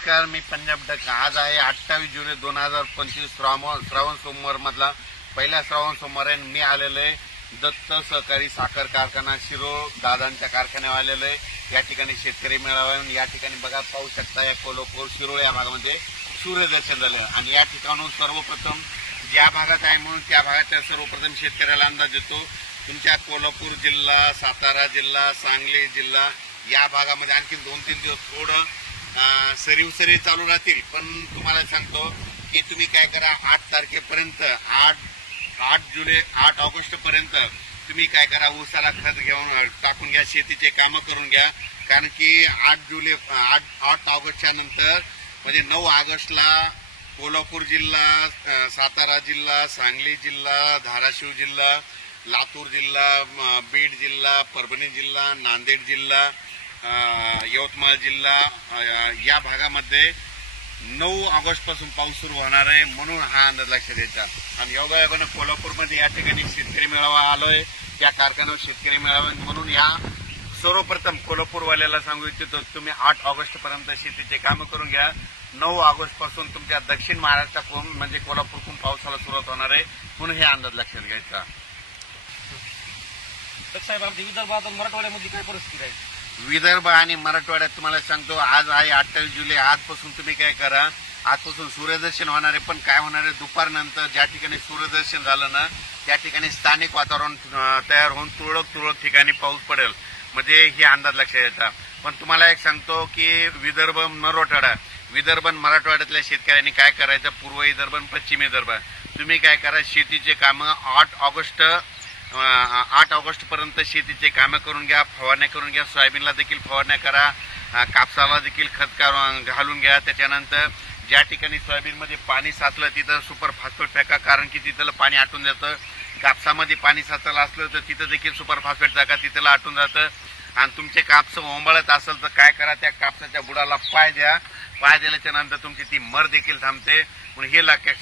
नमस्कार, मी पंजाब डक. आज आहे 28 जुलै 2025 श्रावण सोमवार मधला पहिला श्रावण सोमवार आहे. मी आलेलो आहे दत्त सहकारी साखर कारखाना शिरोळ दादांच्या कारखान्यावर आलेलो आहे. या ठिकाणी शेतकरी मेळावा आहे. या ठिकाणी बघा पाहू शकता या कोल्हापूर शिरोळ या भागामध्ये सूर्यदर्शन झालं आणि या ठिकाणून सर्वप्रथम ज्या भागात आहे म्हणून त्या भागाच्या सर्वप्रथम शेतकऱ्याला अंदाज देतो. तुमच्या कोल्हापूर जिल्हा, सातारा जिल्हा, सांगली जिल्हा या भागामध्ये आणखी 2-3 दिवस थोडं सरी चालू राहतील. पण तुम्हाला सांगतो की तुम्ही काय करा, 8 तारखेपर्यंत 8 ऑगस्ट पर्यंत तुम्ही काय करा, ऊसाला खत घेऊन टाकून घ्या, शेतीचे कामं करून घ्या. कारण की 8 ऑगस्टच्या नंतर म्हणजे 9 ऑगस्टला कोल्हापूर जिल्हा, सातारा जिल्हा, सांगली जिल्हा, धाराशिव जिल्हा, लातूर जिल्हा, बीड जिल्हा, परभणी जिल्हा, नांदेड जिल्हा, यवतमाळ जिल्हा या भागामध्ये 9 ऑगस्ट पासून पाऊस सुरू होणार आहे. म्हणून हा अंदाज लक्षात द्यायचा. आणि योगायोगानं कोल्हापूरमध्ये या ठिकाणी शेतकरी मेळावा आलोय. त्या कारखान्यावर शेतकरी मेळावा म्हणून या सर्वप्रथम कोल्हापूरवाल्याला सांगू इच्छितो, तुम्ही 8 ऑगस्ट पर्यंत शेतीचे कामं करून घ्या. 9 ऑगस्ट पासून तुमच्या दक्षिण महाराष्ट्रातून म्हणजे कोल्हापूरकडून पावसाला सुरुवात होणार आहे. म्हणून हे अंदाज लक्षात घ्यायचा. साहेब, आमच्या विदर्भात आणि मराठवाड्यामध्ये काय परिस्थिती आहे? विदर्भ आणि मराठवाड्यात तुम्हाला सांगतो, आज आहे 28 जुलै. आजपासून तुम्ही काय करा, आजपासून सूर्यदर्शन होणार आहे. पण काय होणार आहे, दुपारनंतर ज्या ठिकाणी सूर्यदर्शन झालं ना त्या ठिकाणी स्थानिक वातावरण तयार होऊन तुरळक ठिकाणी पाऊस पडेल. म्हणजे ही अंदाज लक्षात येता. पण तुम्हाला एक सांगतो की विदर्भ आणि मराठवाड्यातल्या शेतकऱ्यांनी काय करायचं, पूर्व विदर्भ आणि पश्चिम विदर्भ तुम्ही काय करा, शेतीचे कामं 8 ऑगस्ट पर्यंत शेतीचे कामं करून घ्या, फवारण्या करून घ्या. सोयाबीनला देखील फवारण्या करा, कापसाला देखील खत घालून घ्या. त्याच्यानंतर ज्या ठिकाणी सोयाबीनमध्ये पाणी साचलं तिथं सुपर फॉस्फेट टाका, कारण की तिथलं पाणी आटून जातं. कापसामध्ये पाणी साचलं असलं तर तिथं देखील सुपर फॉस्फेट टाका, तिथलं आटून जातं. आणि तुमचे कापस ओंबळत असेल तर काय करा, त्या कापसाच्या बुडाला पाय द्या. पाय दिल्याच्या नंतर तुमची ती मर देखील थांबते. म्हणून हे लक्षात